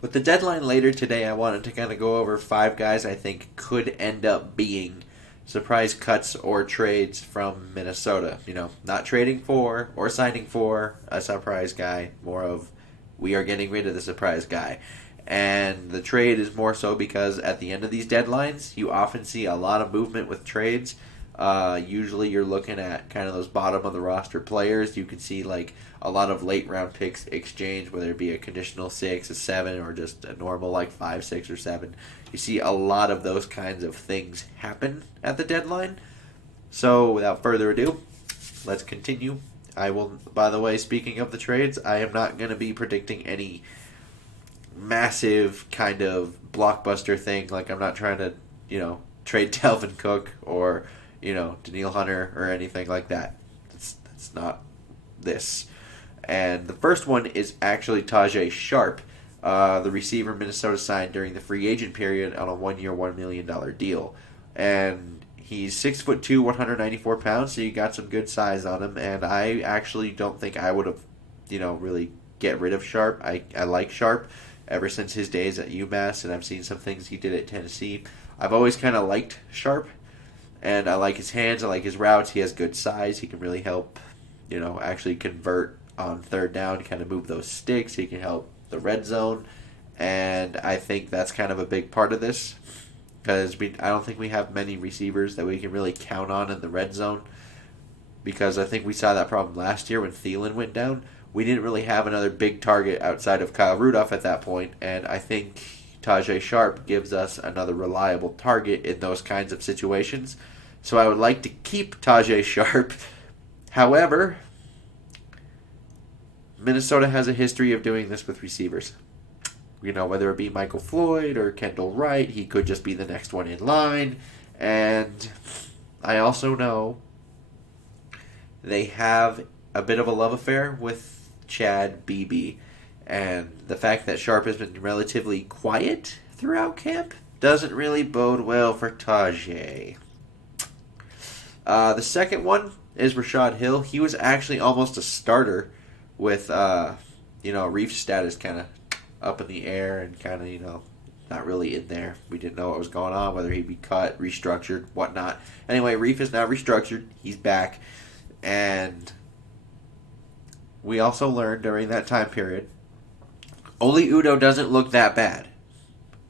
With the deadline later today, I wanted to kind of go over 5 guys I think could end up being surprise cuts or trades from Minnesota. Not trading for or signing for a surprise guy, more of we are getting rid of the surprise guy. And the trade is more so because at the end of these deadlines, you often see a lot of movement with trades. Usually, you're looking at kind of those bottom of the roster players. You can see like a lot of late round picks exchange, whether it be a conditional 6, a 7, or just a normal like 5, 6, or 7. You see a lot of those kinds of things happen at the deadline. So, without further ado, let's continue. I will, by the way, speaking of the trades, I am not going to be predicting any massive kind of blockbuster thing. Like, I'm not trying to, trade Dalvin Cook or, Daniil Hunter or anything like that. It's not this. And the first one is actually Tajay Sharp, the receiver Minnesota signed during the free agent period on a 1-year, $1 million deal. And he's 6'2", 194 pounds, so you got some good size on him. And I actually don't think I would have, really get rid of Sharp. I like Sharp ever since his days at UMass, and I've seen some things he did at Tennessee. I've always kind of liked Sharp, and I like his hands, I like his routes. He has good size. He can really help, actually convert on third down, kind of move those sticks. He can help the red zone, and I think that's kind of a big part of this because I don't think we have many receivers that we can really count on in the red zone because I think we saw that problem last year when Thielen went down. We didn't really have another big target outside of Kyle Rudolph at that point, and I think Tajay Sharp gives us another reliable target in those kinds of situations. So I would like to keep Tajay Sharp. However, Minnesota has a history of doing this with receivers. Whether it be Michael Floyd or Kendall Wright, he could just be the next one in line. And I also know they have a bit of a love affair with Chad Beebe. And the fact that Sharp has been relatively quiet throughout camp doesn't really bode well for Tajay. The second one is Rashad Hill. He was actually almost a starter with, Reef's status kind of up in the air and kind of, not really in there. We didn't know what was going on, whether he'd be cut, restructured, whatnot. Anyway, Reef is now restructured. He's back. And we also learned during that time period, Oli Udoh doesn't look that bad.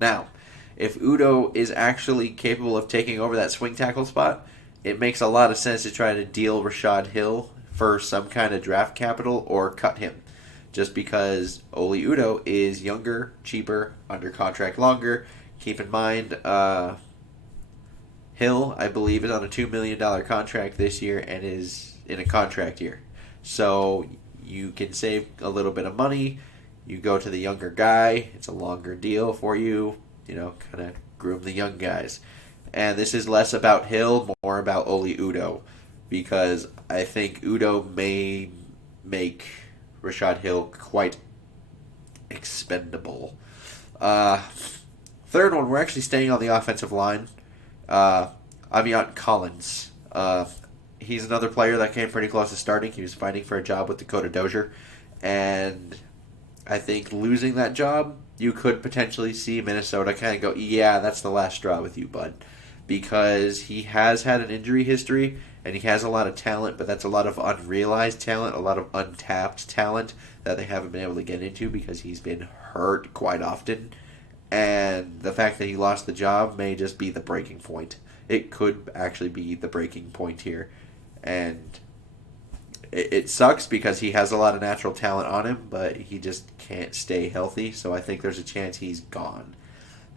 Now, if Udoh is actually capable of taking over that swing tackle spot, it makes a lot of sense to try to deal Rashad Hill for some kind of draft capital or cut him. Just because Oli Udoh is younger, cheaper, under contract longer. Keep in mind, Hill, I believe, is on a $2 million contract this year and is in a contract year. So you can save a little bit of money. You go to the younger guy. It's a longer deal for you. Kind of groom the young guys. And this is less about Hill, more about Oli Udoh. Because I think Udoh may make Rashad Hill quite expendable. Third one, we're actually staying on the offensive line. Aviant Collins. He's another player that came pretty close to starting. He was fighting for a job with Dakota Dozier. And I think losing that job, you could potentially see Minnesota kind of go, yeah, that's the last straw with you, bud. Because he has had an injury history, and he has a lot of talent, but that's a lot of unrealized talent, a lot of untapped talent that they haven't been able to get into because he's been hurt quite often. And the fact that he lost the job may just be the breaking point. It could actually be the breaking point here. And it sucks because he has a lot of natural talent on him, but he just can't stay healthy, so I think there's a chance he's gone.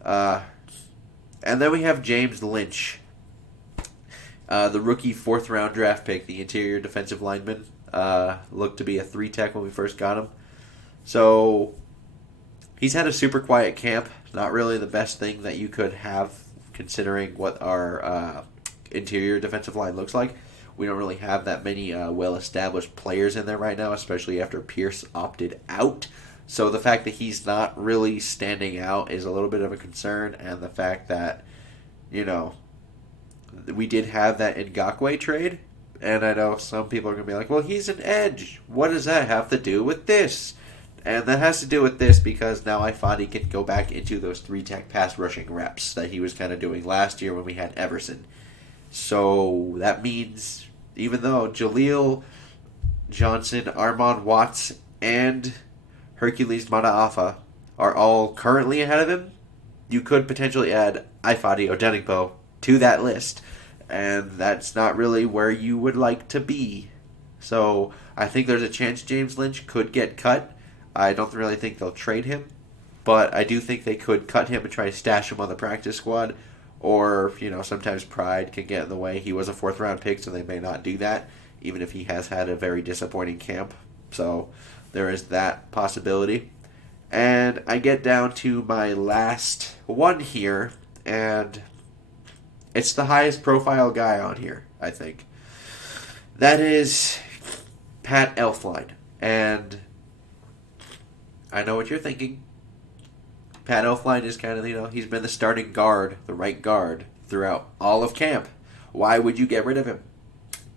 And then we have James Lynch, the rookie 4th-round draft pick, the interior defensive lineman. Looked to be a 3-tech when we first got him. So he's had a super quiet camp. Not really the best thing that you could have considering what our interior defensive line looks like. We don't really have that many well-established players in there right now, especially after Pierce opted out. So the fact that he's not really standing out is a little bit of a concern, and the fact that, we did have that Ngakoue trade, and I know some people are going to be like, well, he's an edge. What does that have to do with this? And that has to do with this because now Ifeadi can go back into those three-tech pass rushing reps that he was kind of doing last year when we had Everson. So that means even though Jaleel Johnson, Armon Watts, and Hercules Mataafa are all currently ahead of him, you could potentially add Ifeadi Odenigbo to that list. And that's not really where you would like to be. So I think there's a chance James Lynch could get cut. I don't really think they'll trade him, but I do think they could cut him and try to stash him on the practice squad. Or, sometimes pride can get in the way. He was a fourth round pick, so they may not do that, even if he has had a very disappointing camp. So there is that possibility. And I get down to my last one here, and it's the highest profile guy on here, I think. That is Pat Elflein. And I know what you're thinking. Pat Elflein is kind of, he's been the starting guard, the right guard, throughout all of camp. Why would you get rid of him?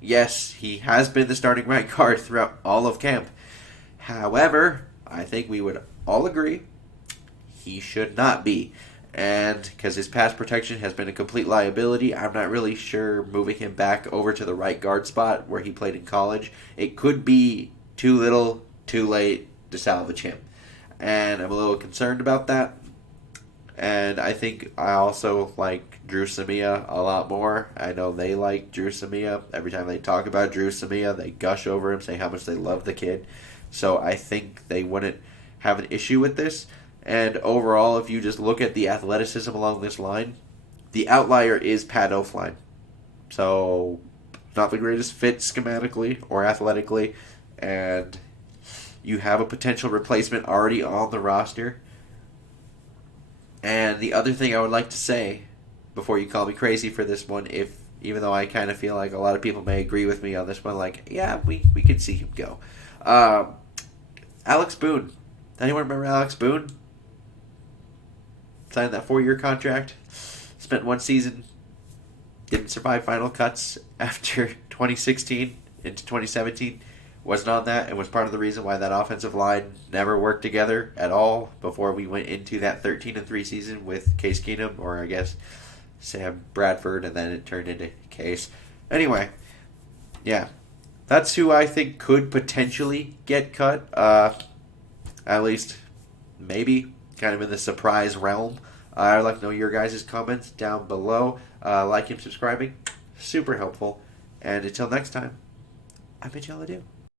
Yes, he has been the starting right guard throughout all of camp. However, I think we would all agree he should not be. And because his pass protection has been a complete liability, I'm not really sure moving him back over to the right guard spot where he played in college. It could be too little, too late to salvage him. And I'm a little concerned about that. And I think I also like Drew Samia a lot more. I know they like Drew Samia. Every time they talk about Drew Samia, they gush over him, say how much they love the kid. So I think they wouldn't have an issue with this. And overall, if you just look at the athleticism along this line, the outlier is Pat Elflein. So, not the greatest fit schematically or athletically. And you have a potential replacement already on the roster. And the other thing I would like to say, before you call me crazy for this one, even though I kind of feel like a lot of people may agree with me on this one, like, yeah, we could see him go. Alex Boone. Anyone remember Alex Boone? Signed that 4-year contract. Spent one season. Didn't survive final cuts after 2016 into 2017. Wasn't on that and was part of the reason why that offensive line never worked together at all before we went into that 13-3 season with Case Keenum, or I guess Sam Bradford, and then it turned into Case. Anyway, yeah. That's who I think could potentially get cut. At least, maybe, kind of in the surprise realm. I'd like to know your guys' comments down below. Like and subscribing. Super helpful. And until next time, I bid y'all adieu.